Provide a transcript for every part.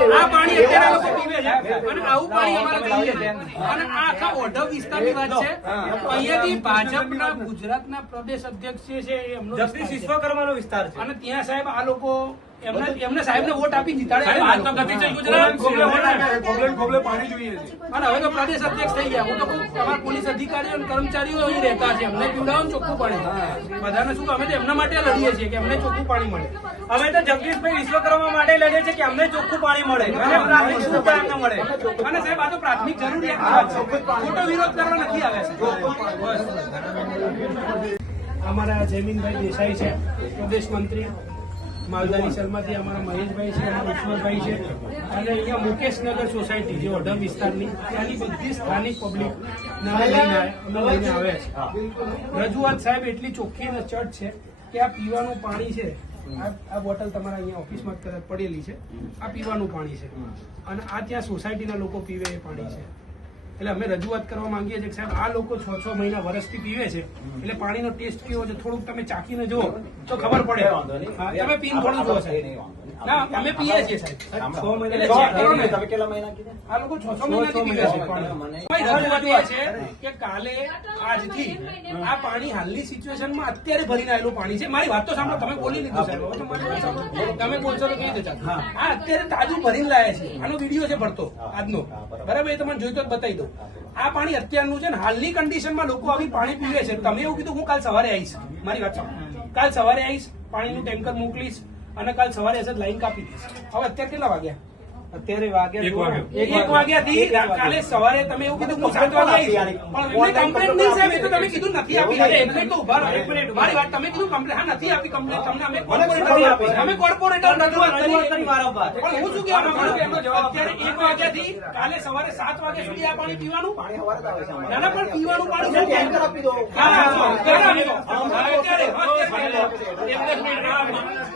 આ પાણી અત્યારે લોકો પીવે છે. અને આવું પાણી અમારે જોઈએ છે. અને આ આખા ઓઢવ વિસ્તારની વાત છે. અહીંયાથી ભાજપના ગુજરાતના પ્રદેશ અધ્યક્ષ જે છે એમનો જગદીશ વિશ્વકર્માનો વિસ્તાર છે. અને ત્યાં સાહેબ આ લોકો એમને એમને સાહેબને વોટ આપી જીતાડે સાહેબ, આ તો ગતિ છે ગુજરાત. ખોબલે વોટ આપ્યા. ખોબલે ખોબલે પાણી જોઈએ અને હવે તો પ્રદેશ અધ્યક્ષ થઈ ગયા. હું તો કહું પોલીસ અધિકારીઓ અને કર્મચારીઓ અહીં રહેતા છે. એમને પીવડાવો ચોખ્ખું પાણી. બધાને શું અમે તો એમના માટે લડીએ છીએ કે અમને ચોખ્ખું પાણી મળે. અમે તો જગદીશભાઈ વિશ્વકર્મા માટે લડીએ છીએ કે અમને ચોખ્ખું પાણી મળે. અને પ્રાથમિક સુવિધા અમને મળે. અને સાહેબ આ તો પ્રાથમિક જરૂરિયાત છે. ખોટો વિરોધ કરવા નથી આવ્યા છે અમારા જયમીનભાઈ દેસાઈ છે. પ્રદેશ મંત્રી. માલધારી શર્માથી અમારા મહેશભાઈ છે અમારા ઈશ્વરભાઈ છે અને અહીંયા મુકેશનગર સોસાયટી જે ઓઢમ વિસ્તારની ત્યાંની બધી સ્થાનિક પબ્લિક આવે લઈને આવ્યા છે? રજૂઆત સાહેબ એટલી ચોખ્ખી અને ચટ છે કે આ પીવાનું પાણી છે આ આ બોટલ તમારા અહીંયા ઓફિસમાં કદાચ પડેલી છે આ પીવાનું પાણી છે. અને આ ત્યાં સોસાયટીના લોકો પીવે એ પાણી છે. એટલે અમે રજૂઆત કરવા માંગીએ છીએ કે સાહેબ આ લોકો છ છ મહિના વર્ષથી પીવે છે. એટલે પાણીનો ટેસ્ટ કેવો છે? થોડુંક તમે ચાખીને જુઓ તો ખબર પડે. તમે પીને થોડું જુઓ સાહેબ. ના અમે પીએ છીએ. સાહેબ છ મહિના એટલે check કરો ને. આ લોકો છ છ મહિનાથી પીવે છે. રજૂઆત એ છે કે કાલે આજથી આ પાણી હાલની સિચ્યુએશનમાં અત્યારે ભરીને આવેલું પાણી છે. મારી વાત તો સાંભળો તમે બોલી લીધું સાહેબ. તમે બોલશો તો કેવી રીતે? આ અત્યારે તાજું ભરીને લાયા છે. આનો વીડિયો છે ભરતો આજનો. બરાબર. એ તમને જોઈતો જ બતાવી દઉં. આ પાણી અત્યારનું છે ને, હાલની કન્ડિશનમાં લોકો આવી પાણી પીવે છે. તમે એવું કીધું, હું કાલ સવારે આવીશ. મારી વાત કાલ સવારે આવીશ, પાણીનું ટેન્કર મોકલીશ અને કાલ સવારે હશે લાઈન કાપી દઈશ. હવે અત્યારે કેટલા વાગ્યા? અત્યારે વાગ્યા એક વાગ્યો. એક કાલે સવારે તમે એવું કીધું હું સાત વાગે પણ કમ્પ્લેન નહીં સાહેબ એ તો તમે કીધું નથી આપી. અરે એક તો ઊભા રહો, એક મિનિટ મારી વાત તમે કીધું કમ્પ્લેન હા નથી આપી કમ્પ્લેન તમને અમે કોર્પોરેટર આપી. અમે કોર્પોરેટર રજૂઆત રજૂઆત કરી કરી મારા ઉપર. પણ હું શું કહેવા માંગુ? છું એમનો જવાબ અત્યારે એક વાગ્યાથી કાલે સવારે સાત વાગ્યા સુધી આ પાણી પીવાનું? ના ના પણ પીવાનું પાણી છે ટેન્કર આપી દો હા હા હા, આપી દો. હા, અત્યારે, અત્યારે. એક મિનિટ, હા, હા.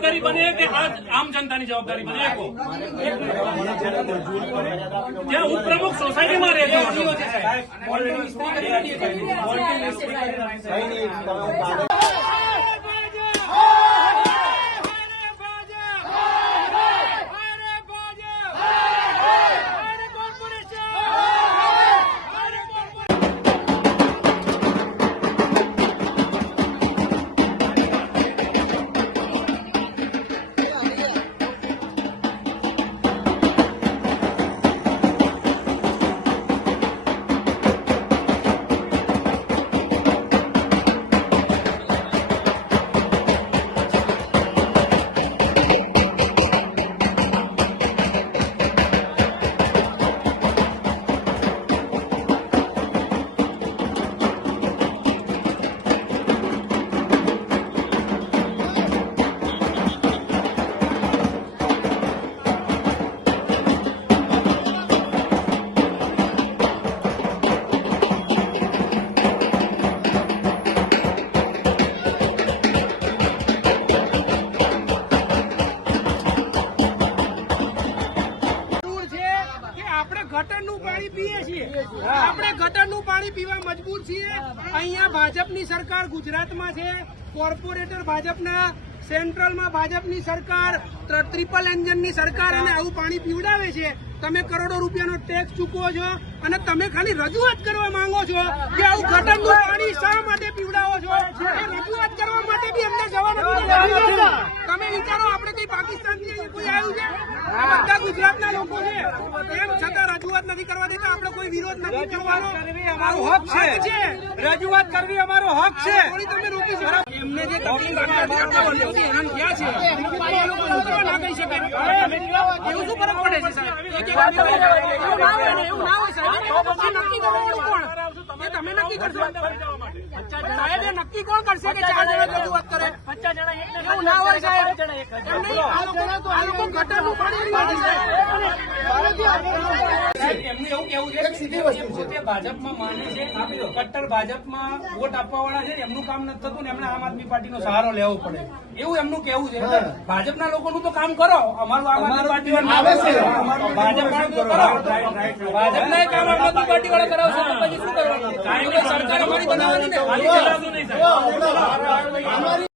જવાબદારી બને કે આમ જનતાની જવાબદારી બને? હું ઉપપ્રમુખ સોસાયટીમાં રહે પાણી પીવા મજબૂર છીએ. અહીંયા ભાજપની સરકાર ગુજરાતમાં છે. કોર્પોરેટર ભાજપના, સેન્ટ્રલમાં ભાજપની સરકાર ટ્રિપલ એન્જિનની સરકાર અને આવું પાણી પીવડાવે છે. તમે કરોડો રૂપિયાનો ટેક્સ ચૂકવો છો અને તમે ખાલી રજૂઆત કરવા માંગો છો કે આવું ગટરનું પાણી શા માટે પીવડાવો છો? એ રજૂઆત કરવા માટે બી અમને જવા નથી દેતા. તમે વિચારો આપણે કઈ પાકિસ્તાનથી કોઈ આવ્યું છે? બધા ગુજરાતના લોકો છે. તેમ છતાં રજૂઆત નથી કરવા દેતા આપણે કોઈ વિરોધ નથી કરવાનો. અમારો હક છે. રજૂઆત કરવી અમારો હક છે. તમે રોકી શકો. એમને જે તકલીફ હેરાન છે. ના કહી શકે. એવું શું ફરક પડે છે સાહેબ? એક એક વાર એવું ના હોય ને, એવું ના હોય સાહેબ. નક્કી કરવાનું કોણ તમે નક્કી કરશો. સાહેબ નક્કી કોણ કરશે કે ચાર જણા રજૂઆત કરે? પચાસ જણા એક એવું ના હોય સાહેબ. આ લોકો આ લોકો ગટરનું પાણી એમનું એવું કેવું છે કે પોતે ભાજપમાં માને છે કટ્ટર ભાજપમાં વોટ આપવા વાળા છે એમનું કામ નથી થતું ને એમને આમ આદમી પાર્ટીનો સહારો લેવો પડે. એવું એમનું કેવું છે. ભાજપના લોકોનું તો કામ કરો. અમારું આમ આદમી પાર્ટી ભાજપ છે. કરો. ભાજપના કામ આમ આદમી પાર્ટી વાળા કરાવશે પછી શું કરવાનું? સરકાર અમારી બનાવવાની ને ખાલી ચલાવતું નહીં સાહેબ